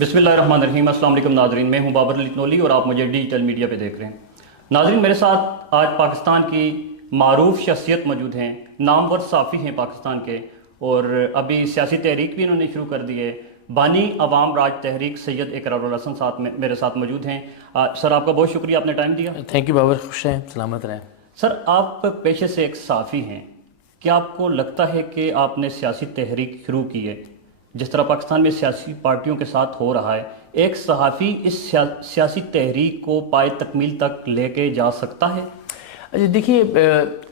بسم اللہ الرحمن الرحیم۔ السلام علیکم ناظرین، میں ہوں بابر لکنولی اور آپ مجھے ڈیجیٹل میڈیا پہ دیکھ رہے ہیں۔ ناظرین، میرے ساتھ آج پاکستان کی معروف شخصیت موجود ہیں، نامور صحافی ہیں پاکستان کے، اور ابھی سیاسی تحریک بھی انہوں نے شروع کر دی ہے۔ بانی عوام راج تحریک سید اقرار الحسن میرے ساتھ موجود ہیں۔ سر، آپ کا بہت شکریہ، آپ نے ٹائم دیا۔ تھینک یو بابر، خوش رہیں، سلامت رہیں۔ سر، آپ پیشے سے ایک صحافی ہیں، کیا آپ کو لگتا ہے کہ آپ نے سیاسی تحریک شروع کی ہے؟ جس طرح پاکستان میں سیاسی پارٹیوں کے ساتھ ہو رہا ہے، ایک صحافی اس سیاسی تحریک کو پائے تکمیل تک لے کے جا سکتا ہے؟ اچھا دیکھیے،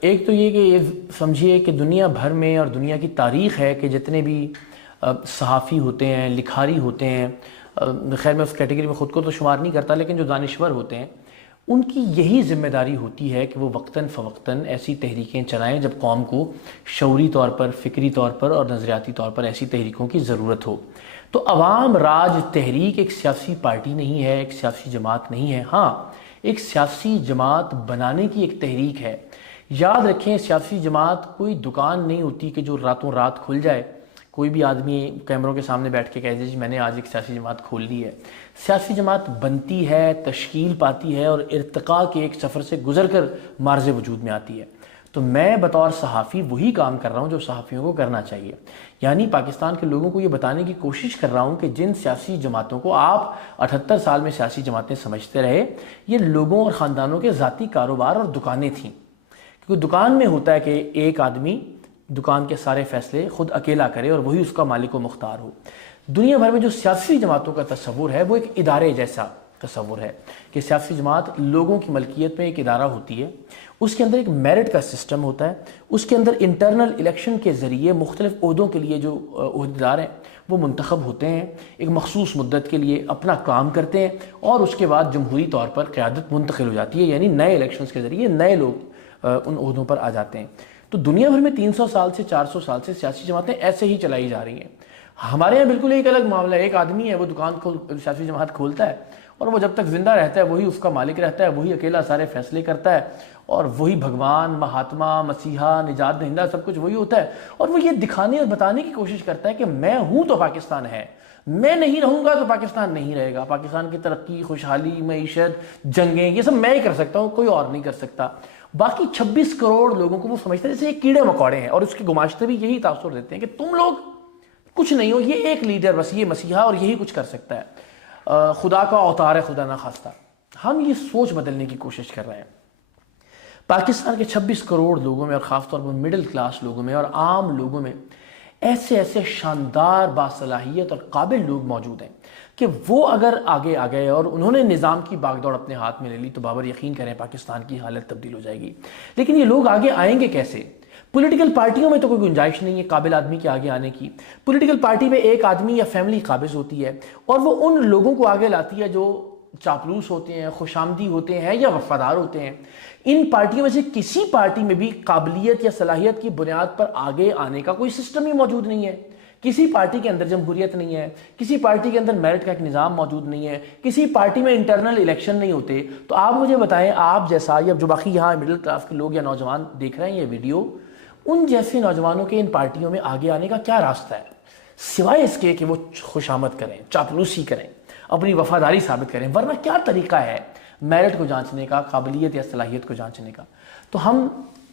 ایک تو یہ کہ یہ سمجھیے کہ دنیا بھر میں اور دنیا کی تاریخ ہے کہ جتنے بھی صحافی ہوتے ہیں، لکھاری ہوتے ہیں، خیر میں اس کیٹیگری میں خود کو تو شمار نہیں کرتا، لیکن جو دانشور ہوتے ہیں ان کی یہی ذمہ داری ہوتی ہے کہ وہ وقتاً فوقتاً ایسی تحریکیں چلائیں جب قوم کو شعوری طور پر، فکری طور پر اور نظریاتی طور پر ایسی تحریکوں کی ضرورت ہو۔ تو عوام راج تحریک ایک سیاسی پارٹی نہیں ہے، ایک سیاسی جماعت نہیں ہے، ہاں ایک سیاسی جماعت بنانے کی ایک تحریک ہے۔ یاد رکھیں، سیاسی جماعت کوئی دکان نہیں ہوتی کہ جو راتوں رات کھل جائے، کوئی بھی آدمی کیمروں کے سامنے بیٹھ کے کہہ دے جی میں نے آج ایک سیاسی جماعت کھول لی ہے۔ سیاسی جماعت بنتی ہے، تشکیل پاتی ہے اور ارتقاء کے ایک سفر سے گزر کر معرض وجود میں آتی ہے۔ تو میں بطور صحافی وہی کام کر رہا ہوں جو صحافیوں کو کرنا چاہیے، یعنی پاکستان کے لوگوں کو یہ بتانے کی کوشش کر رہا ہوں کہ جن سیاسی جماعتوں کو آپ 78 سال میں سیاسی جماعتیں سمجھتے رہے، یہ لوگوں اور خاندانوں کے ذاتی کاروبار اور دکانیں تھیں۔ کیونکہ دکان میں ہوتا ہے کہ ایک آدمی دکان کے سارے فیصلے خود اکیلا کرے اور وہی اس کا مالک و مختار ہو۔ دنیا بھر میں جو سیاسی جماعتوں کا تصور ہے وہ ایک ادارے جیسا تصور ہے کہ سیاسی جماعت لوگوں کی ملکیت میں ایک ادارہ ہوتی ہے، اس کے اندر ایک میرٹ کا سسٹم ہوتا ہے، اس کے اندر انٹرنل الیکشن کے ذریعے مختلف عہدوں کے لیے جو عہدیدار ہیں وہ منتخب ہوتے ہیں، ایک مخصوص مدت کے لیے اپنا کام کرتے ہیں اور اس کے بعد جمہوری طور پر قیادت منتقل ہو جاتی ہے، یعنی نئے الیکشنز کے ذریعے نئے لوگ ان عہدوں پر آ جاتے ہیں۔ تو دنیا بھر میں 300 سال سے 400 سال سے سیاسی جماعتیں ایسے ہی چلائی جا رہی ہیں۔ ہمارے یہاں بالکل ایک الگ معاملہ ہے، ایک آدمی ہے وہ دکان سیاسی جماعت کھولتا ہے اور وہ جب تک زندہ رہتا ہے وہی اس کا مالک رہتا ہے، وہی اکیلا سارے فیصلے کرتا ہے اور وہی بھگوان، مہاتما، مسیحا، نجات دہندہ سب کچھ وہی ہوتا ہے، اور وہ یہ دکھانے اور بتانے کی کوشش کرتا ہے کہ میں ہوں تو پاکستان ہے، میں نہیں رہوں گا تو پاکستان نہیں رہے گا، پاکستان کی ترقی، خوشحالی، معیشت، جنگیں، یہ سب میں ہی کر سکتا ہوں، کوئی اور نہیں کر سکتا۔ باقی 26 کروڑ لوگوں کو وہ سمجھتے ہیں جیسے یہ کیڑے مکوڑے ہیں، اور اس کے گماشتے بھی یہی تاثر دیتے ہیں کہ تم لوگ کچھ نہیں ہو، یہ ایک لیڈر بس، یہ مسیحا، اور یہی کچھ کر سکتا ہے، خدا کا اوتار ہے، خدا نہ خواستہ۔ ہم یہ سوچ بدلنے کی کوشش کر رہے ہیں۔ پاکستان کے 26 کروڑ لوگوں میں اور خاص طور پر مڈل کلاس لوگوں میں اور عام لوگوں میں ایسے شاندار، باصلاحیت اور قابل لوگ موجود ہیں کہ وہ اگر آگے آ گئے اور انہوں نے نظام کی باغ دوڑ اپنے ہاتھ میں لے لی تو بابر یقین کریں پاکستان کی حالت تبدیل ہو جائے گی۔ لیکن یہ لوگ آگے آئیں گے کیسے؟ پولیٹیکل پارٹیوں میں تو کوئی گنجائش نہیں ہے قابل آدمی کے آگے آنے کی۔ پولیٹیکل پارٹی میں ایک آدمی یا فیملی قابض ہوتی ہے اور وہ ان لوگوں کو آگے لاتی ہے جو چاپلوس ہوتے ہیں، خوش آمدی ہوتے ہیں یا وفادار ہوتے ہیں۔ ان پارٹیوں میں سے کسی پارٹی میں بھی قابلیت یا صلاحیت کی بنیاد پر آگے آنے کا کوئی سسٹم ہی موجود نہیں ہے۔ کسی پارٹی کے اندر جمہوریت نہیں ہے، کسی پارٹی کے اندر میرٹ کا ایک نظام موجود نہیں ہے، کسی پارٹی میں انٹرنل الیکشن نہیں ہوتے۔ تو آپ مجھے بتائیں، آپ جیسا یا جو باقی یہاں مڈل کلاس کے لوگ یا نوجوان دیکھ رہے ہیں یہ ویڈیو، ان جیسے نوجوانوں کے ان پارٹیوں میں آگے آنے کا کیا راستہ ہے سوائے اس کے کہ وہ خوشامد کریں، چاپلوسی کریں، اپنی وفاداری ثابت کریں؟ ورنہ کیا طریقہ ہے میرٹ کو جانچنے کا، قابلیت یا صلاحیت کو جانچنے کا؟ تو ہم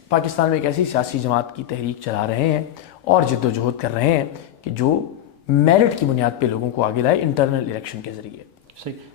پاکستان میں ایک ایسی سیاسی جماعت کی تحریک چلا رہے ہیں اور جد و جہد کر رہے ہیں کہ جو میرٹ کی بنیاد پہ لوگوں کو آگے لائے انٹرنل الیکشن کے ذریعے۔ صحیح۔